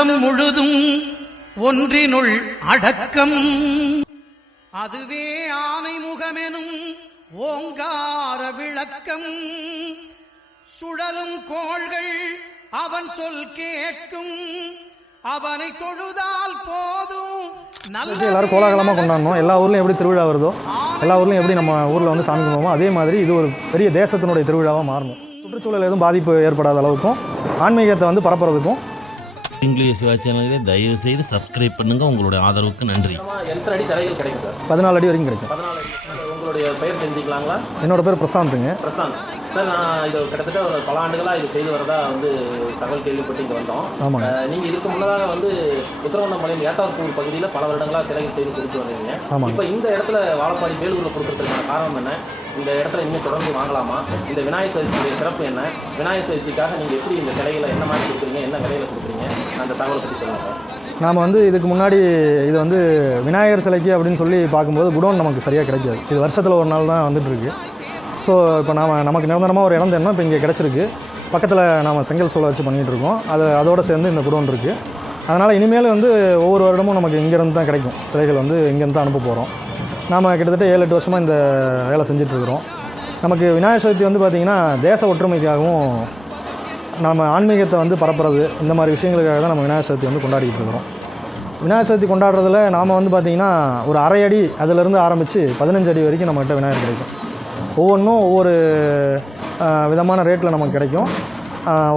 அண்டம் முழுதும் ஒன்றினுள் அடக்கம். அதுவே ஆனை முகமெனும் ஓங்கார விளக்கம். சுழலும் கோள்கள் அவன் சொல் கேட்கும். அவனை தொழுதால் போதும். எல்லாரும் கோலாகலமாக கொண்டாடணும். எல்லா ஊர்லையும் எப்படி திருவிழா வருதோ, எல்லா ஊர்லையும் எப்படி நம்ம ஊரில் வந்து சாமி கும்பிடுவோமோ அதே மாதிரி இது ஒரு பெரிய தேசத்தினுடைய திருவிழாவாக மாறணும். சுற்றுச்சூழல் எதுவும் பாதிப்பு ஏற்படாத அளவுக்கும் ஆன்மீகத்தை வந்து பரப்புறதுக்கும். இங்கிலீஷ் சிவா சேனலை தயவு செய்து சப்ஸ்கிரைப் பண்ணுங்க. உங்களுடைய ஆதரவுக்கு நன்றி. எத்தனை அடி சிலைகள் கிடைக்கும் சார்? 14 அடி வரைக்கும் கிடைக்கும். 14 அடி. உங்களுடைய பெயர் தெரிஞ்சுக்கலாங்களா? என்னோட பேர் பிரசாந்துங்க. பிரசாந்த் சார், நான் இது கிட்டத்தட்ட ஒரு பல ஆண்டுகளாக இது செய்து வரதா வந்து தகவல் கேள்விப்பட்டு இங்கே வந்தோம். ஆமாங்க. நீங்கள் இதுக்கு முன்னதாக வந்து உத்தரவண்ணாமலையின் ஏத்தாப்பூர் பகுதியில் பல வருடங்களாக சிலைகள் செய்து கொடுத்து வந்தீங்க. இப்போ இந்த இடத்துல வாழப்பாடி வேலூரில் கொடுக்கறதுக்கான காரணம் என்ன? இந்த இடத்துல நீங்கள் தொடர்ந்து வாங்கலாமா? இந்த விநாயகர் சதுர்த்தியுடைய சிறப்பு என்ன? விநாயகர் சதுர்த்திக்காக நீங்கள் எப்படி இந்த சிலைகளை என்ன மாதிரி கொடுக்குறீங்க, என்ன விலையில் கொடுக்குறீங்க, அந்த தகவலை பற்றி சொல்லுங்கள் சார். நாம் வந்து இதுக்கு முன்னாடி இது வந்து விநாயகர் சிலைக்கு அப்படின்னு சொல்லி பார்க்கும்போது குடோன் நமக்கு சரியாக கிடைக்காது. இது வருஷத்தில் ஒரு நாள் தான் வந்துட்டுருக்கு. ஸோ இப்போ நமக்கு நிரந்தரமாக ஒரு இடம் தேடணும். இப்போ இங்கே கிடச்சிருக்கு. பக்கத்தில் நாம் செங்கல் சூளை வச்சு பண்ணிகிட்டு இருக்கோம். அதோடு சேர்ந்து இந்த குடோன் இருக்குது. அதனால் இனிமேல் வந்து ஒவ்வொரு வருடமும் நமக்கு இங்கேருந்து தான் கிடைக்கும். சிலைகள் வந்து இங்கேருந்து தான் அனுப்ப போகிறோம். நாம் கிட்டத்தட்ட 7-8 வருஷமாக இந்த வேலை செஞ்சிட்ருக்குறோம். நமக்கு விநாயகர் சதுர்த்தி வந்து பார்த்திங்கன்னா தேச ஒற்றுமைக்காகவும் நம்ம ஆன்மீகத்தை வந்து பரப்புறது, இந்த மாதிரி விஷயங்களுக்காக தான் நம்ம விநாயகர் சதுர்த்தி வந்து கொண்டாடிக்கிட்டு இருக்கிறோம். விநாயகர் சதுர்த்தி கொண்டாடுறதுல நாம் வந்து பார்த்திங்கன்னா ஒரு அரை அடி அதிலேருந்து ஆரம்பித்து 15 அடி வரைக்கும் நம்மகிட்ட விநாயகர் கிடைக்கும். ஒவ்வொன்றும் ஒவ்வொரு விதமான ரேட்டில் நமக்கு கிடைக்கும்.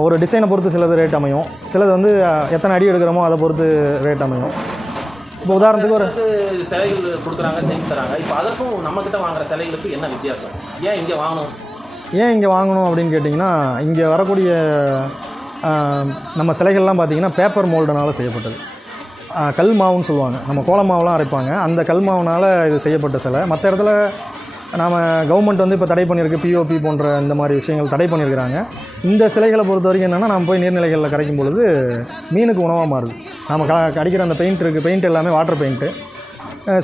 ஒரு டிசைனை பொறுத்து சிலது ரேட் அமையும். சிலது வந்து எத்தனை அடி எடுக்கிறோமோ அதை பொறுத்து ரேட் அமையும். இப்போ உதாரணத்துக்கு ஒரு சிலைகள் கொடுக்குறாங்க, செஞ்சு தராங்க. இப்போ அதற்கும் நம்மக்கிட்ட வாங்குகிற சிலைகளுக்கு என்ன வித்தியாசம்? ஏன் இங்கே வாங்கணும் அப்படின்னு கேட்டிங்கன்னா, இங்கே வரக்கூடிய நம்ம சிலைகள்லாம் பார்த்திங்கன்னா பேப்பர் மோல்டுனால் செய்யப்பட்டது. கல் மாவுன்னு சொல்லுவாங்க. நம்ம கோல மாவுலாம் அரைப்பாங்க. அந்த கல் மாவுனால் இது செய்யப்பட்ட சிலை. மற்ற இடத்துல நாம் கவர்மெண்ட் வந்து இப்போ தடை பண்ணியிருக்கு. பிஓபி போன்ற இந்த மாதிரி விஷயங்கள் தடை பண்ணியிருக்கிறாங்க. இந்த சிலைகளை பொறுத்த வரைக்கும் என்னென்னா, நம்ம போய் நீர்நிலைகளில் கரைக்கும் பொழுது மீனுக்கு உணவாக மாறுது. நம்ம அடிக்கிற அந்த பெயிண்ட் இருக்குது. பெயிண்ட் எல்லாமே வாட்டர் பெயிண்ட்டு.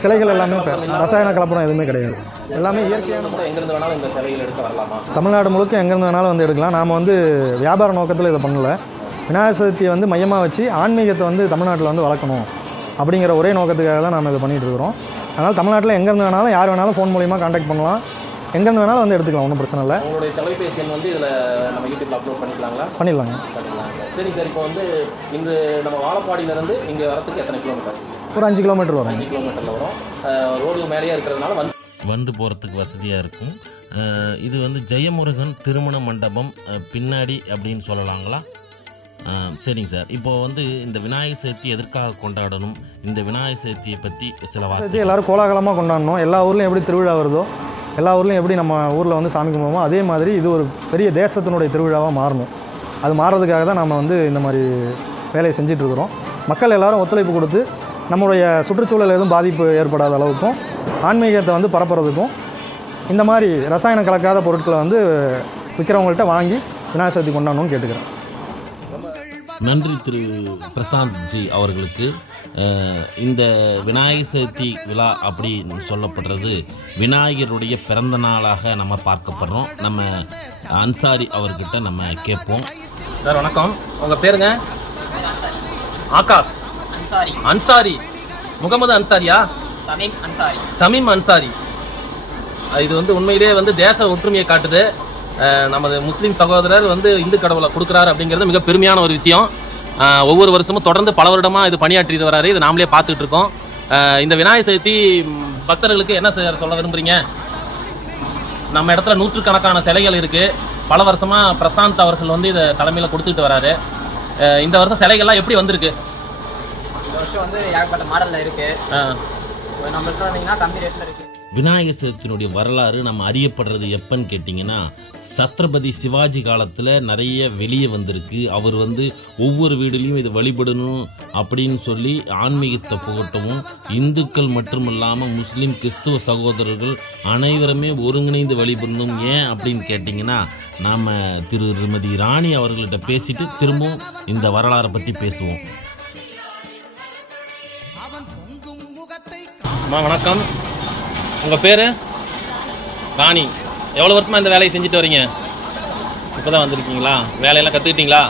சிலைகள் எல்லாமே ரசாயன கலப்படம் எதுவுமே கிடையாது. எல்லாமே இயற்கையான. எங்கேருந்து வேணாலும் இந்த சிலைகள் எடுக்க வரலாமா? தமிழ்நாடு முழுக்க எங்கேருந்து வேணாலும் வந்து எடுக்கலாம். நாம் வந்து வியாபார நோக்கத்தில் இதை பண்ணலை. விநாயகர் சதுர்த்தியை வந்து மையமாக வச்சு ஆன்மீகத்தை வந்து தமிழ்நாட்டில் வந்து வளர்க்கணும் அப்படிங்கிற ஒரே நோக்கத்துக்காக தான் நம்ம இதை பண்ணிகிட்டு இருக்கிறோம். அதனால் தமிழ்நாட்டில் எங்கேருந்து வேணாலும் யார் வேணாலும் ஃபோன் மூலிமா கான்டாக்ட் பண்ணலாம். எங்கேருந்து வேணாலும் வந்து எடுத்துக்கலாம். ஒன்றும் பிரச்சனை இல்லை. உங்களுடைய தொலைபேசி எண் வந்து இதில் நம்ம யூடியூப்பில் அப்லோட் பண்ணிக்கலாங்களா? பண்ணிடலாங்க. சரி சார், இப்போ வந்து இந்த நம்ம வாழப்பாடியிலேருந்து இங்கே வரத்துக்கு எத்தனை கிலோமீட்டர்? ஒரு 5 கிலோமீட்டர் வரும். 5 கிலோமீட்டரில் வரும். ரோடு மேலேயே இருக்கிறதுனால வந்து போகிறதுக்கு வசதியாக இருக்கும். இது வந்து ஜெயமுருகன் திருமண மண்டபம் பின்னாடி அப்படின்னு சொல்லலாங்களா? சரிங்க சார். இப்போது வந்து இந்த விநாயகர் சதுர்த்தி எதற்காக கொண்டாடணும்? இந்த விநாயகர் சதுர்த்தியை பற்றி சில வார்த்தை. எல்லோரும் கோலாகலமாக கொண்டாடணும். எல்லா ஊர்லேயும் எப்படி திருவிழா வருதோ, எல்லா ஊர்லேயும் எப்படி நம்ம ஊரில் வந்து சாமி கும்பிடுவோமோ அதே மாதிரி இது ஒரு பெரிய தேசத்தினுடைய திருவிழாவாக மாறணும். அது மாறுறதுக்காக தான் நம்ம வந்து இந்த மாதிரி வேலையை செஞ்சிட்ருக்குறோம். மக்கள் எல்லோரும் ஒத்துழைப்பு கொடுத்து நம்மளுடைய சுற்றுச்சூழல் எதுவும் பாதிப்பு ஏற்படாத அளவுக்கும் ஆன்மீகத்தை வந்து பரப்புறதுக்கும் இந்த மாதிரி ரசாயனம் கலக்காத பொருட்களை வந்து விற்கிறவங்கள்ட்ட வாங்கி விநாயகர் சதுர்த்தி கொண்டாடணும்னு கேட்டுக்கிறேன். நன்றி திரு பிரசாந்த் ஜி அவர்களுக்கு. இந்த விநாயகர் சதுர்த்தி விழா அப்படின்னு சொல்லப்படுறது விநாயகருடைய பிறந்த நாளாக நம்ம பார்க்கப்படுறோம். நம்ம அன்சாரி அவர்கிட்ட நம்ம கேட்போம். சார் வணக்கம், உங்கள் பேருங்க? ஆகாஷ் அன்சாரி. முகமது அன்சாரியா? தமீம் அன்சாரி. இது வந்து உண்மையிலே வந்து தேச ஒற்றுமையை காட்டுது. நமது முஸ்லீம் சகோதரர் வந்து இந்து கடவுளை கொடுக்குறாரு அப்படிங்கிறது மிக பெருமையான ஒரு விஷயம். ஒவ்வொரு வருஷமும் தொடர்ந்து பல வருடமாக இது பணியாற்றிட்டு வராரு. இது நாமளே பார்த்துட்டு இருக்கோம். இந்த விநாயகர் சதுர்த்தி பக்தர்களுக்கு என்ன சொல்ல விரும்புகிறீங்க? நம்ம இடத்துல நூற்றுக்கணக்கான சிலைகள் இருக்குது. பல வருஷமாக பிரசாந்த் அவர்கள் வந்து இதை தலைமையில் கொடுத்துட்டு வராரு. இந்த வருஷம் சிலைகள்லாம் எப்படி வந்திருக்கு? இந்த வருஷம் வந்து ஏகப்பட்ட மாடலில் இருக்குது. நம்ம பார்த்தீங்கன்னா கம்மி ரேட்டில் இருக்குது. விநாயகர் சதுர்த்தியினுடைய வரலாறு நம்ம அறியப்படுறது எப்பன்னு கேட்டிங்கன்னா, சத்ரபதி சிவாஜி காலத்தில் நிறைய வெளியே வந்திருக்கு. அவர் வந்து ஒவ்வொரு வீடுலேயும் இதை வழிபடணும் அப்படின்னு சொல்லி ஆன்மீகத்தை புகட்டவும், இந்துக்கள் மட்டுமில்லாமல் முஸ்லீம் கிறிஸ்துவ சகோதரர்கள் அனைவருமே ஒருங்கிணைந்து வழிபடணும். ஏன் அப்படின்னு கேட்டிங்கன்னா, நாம் திருமதி ராணி அவர்கள்ட்ட பேசிட்டு திரும்பவும் இந்த வரலாறை பற்றி பேசுவோம். வணக்கம், உங்கள் பேர்? ராணி. எவ்வளோ வருஷமாக இந்த வேலையை செஞ்சுட்டு வரீங்க? இப்போ தான் வந்திருக்கீங்களா? வேலையெல்லாம் கற்றுக்கிட்டீங்களா?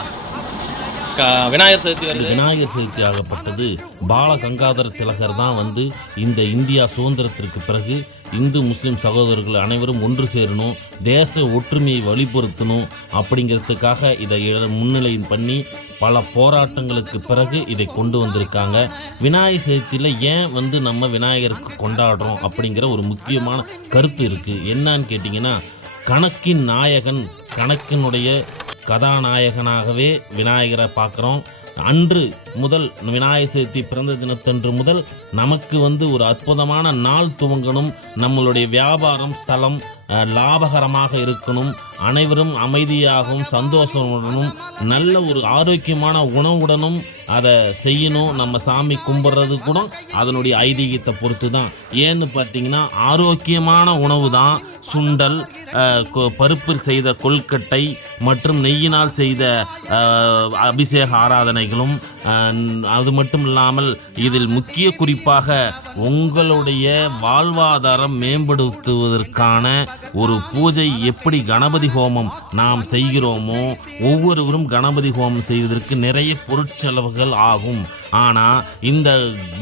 விநாயகர் சதுர்த்தி வருது. விநாயகர் சதுர்த்தி ஆகப்பட்டது பால கங்காதர திலகர் தான் வந்து இந்த இந்தியா சுதந்திரத்திற்கு பிறகு இந்து முஸ்லீம் சகோதரர்கள் அனைவரும் ஒன்று சேரணும், தேச ஒற்றுமையை வலியுறுத்தணும் அப்படிங்கிறதுக்காக இதை முன்னிலை பண்ணி பல போராட்டங்களுக்கு பிறகு இதை கொண்டு வந்திருக்காங்க. விநாயகர் சதுர்த்தியில் ஏன் வந்து நம்ம விநாயகருக்கு கொண்டாடுறோம் அப்படிங்கிற ஒரு முக்கியமான கருத்து இருக்குது. என்னன்னு கேட்டிங்கன்னா, கணக்கின் நாயகன், கணக்கினுடைய கதாநாயகனாகவே விநாயகரை பார்க்குறோம். அன்று முதல் விநாயகர் சதுர்த்தி பிறந்த தினத்தன்று முதல் நமக்கு வந்து ஒரு அற்புதமான நாள் துவங்கணும், நம்மளுடைய வியாபாரம் ஸ்தலம் லாபகரமாக இருக்கணும், அனைவரும் அமைதியாகவும் சந்தோஷமுடனும் நல்ல ஒரு ஆரோக்கியமான உணவுடனும் அதை செய்யணும். நம்ம சாமி கும்பிட்றது கூட அதனுடைய ஐதீகத்தை பொறுத்து தான். ஏன்னு பார்த்தீங்கன்னா, ஆரோக்கியமான உணவு தான் சுண்டல், பருப்பில் செய்த கொல்கட்டை மற்றும் நெய்யினால் செய்த அபிஷேக ஆராதனைகளும். அது மட்டும் இல்லாமல் இதில் முக்கிய குறிப்பாக உங்களுடைய வாழ்வாதாரம் மேம்படுத்துவதற்கான ஒரு பூஜை. எப்படி கணபதி ஹோமம் நாம் செய்கிறோமோ, ஒவ்வொருவரும் கணபதி ஹோமம் செய்வதற்கு நிறைய பொருட்செலவுகள் ஆகும். ஆனால் இந்த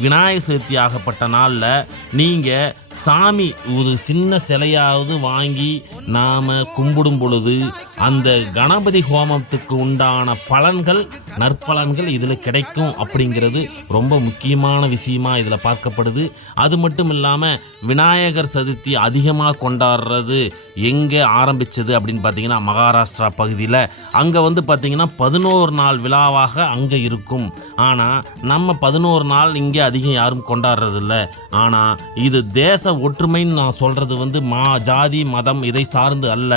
விநாயகர் சதுர்த்தி ஆகப்பட்ட நாளில் நீங்கள் சாமி ஒரு சின்ன சிலையாவது வாங்கி நாம் கும்பிடும் பொழுது அந்த கணபதி ஹோமத்துக்கு உண்டான பலன்கள், நற்பலன்கள் இதில் கிடைக்கும் அப்படிங்கிறது ரொம்ப முக்கியமான விஷயமா இதில் பார்க்கப்படுது. அது மட்டும் இல்லாமல் விநாயகர் சதுர்த்தி அதிகமாக கொண்டாடுறது எங்கே ஆரம்பித்தது அப்படின்னு பார்த்தீங்கன்னா, மகாராஷ்டிரா பகுதியில். அங்கே வந்து பார்த்திங்கன்னா 11 நாள் விழாவாக அங்கே இருக்கும். ஆனால் நம்ம 11 நாள் இங்கே அதிகம் யாரும் கொண்டாடுறதில்ல. ஆனால் இது தேச ஒற்றுமைன்னு நான் சொல்கிறது வந்து ஜாதி மதம் இதை சார்ந்து அல்ல.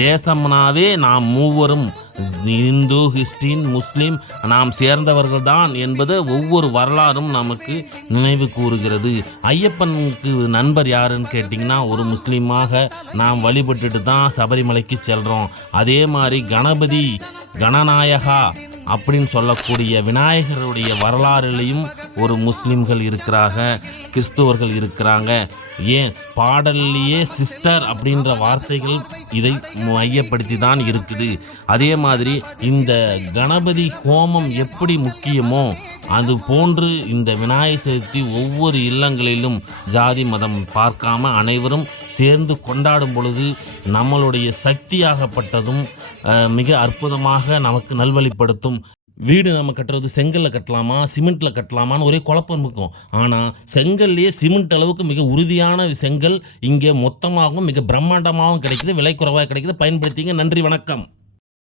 தேசம்னாவே நாம் மூவரும் இந்து, கிறிஸ்டின், முஸ்லீம் நாம் சேர்ந்தவர்கள் தான் என்பது ஒவ்வொரு வரலாறும் நமக்கு நினைவு கூறுகிறது. ஐயப்பனுக்கு நண்பர் யாருன்னு கேட்டிங்கன்னா, ஒரு முஸ்லீமாக நாம் வழிபட்டுட்டு தான் சபரிமலைக்கு செல்கிறோம். அதே மாதிரி கணபதி கணநாயகா அப்படின்னு சொல்லக்கூடிய விநாயகருடைய வரலாறுலையும் ஒரு முஸ்லீம்கள் இருக்கிறாங்க, கிறிஸ்துவர்கள் இருக்கிறாங்க. ஏன் பாடல்லையே சிஸ்டர் அப்படின்ற வார்த்தைகள் இதை மையப்படுத்தி தான் இருக்குது. அதே மாதிரி இந்த கணபதி ஹோமம் எப்படி முக்கியமோ அது போன்று இந்த விநாயகர் சதுர்த்தி ஒவ்வொரு இல்லங்களிலும் ஜாதி மதம் பார்க்காம அனைவரும் சேர்ந்து கொண்டாடும் பொழுது நம்மளுடைய சக்தியாகப்பட்டதும் மிக அற்புதமாக நமக்கு நல்வழிப்படுத்தும். வீடு நம்ம கட்டுறது செங்கலில் கட்டலாமா சிமெண்ட்டில் கட்டலாமான்னு ஒரே குழப்பம் இருக்கும். ஆனால் செங்கல்லையே சிமெண்ட் அளவுக்கு மிக உறுதியான செங்கல் இங்கே மொத்தமாகவும் மிக பிரம்மாண்டமாகவும் கிடைக்குது, விலை குறைவாக கிடைக்குது. பயன்படுத்திங்க. நன்றி, வணக்கம்.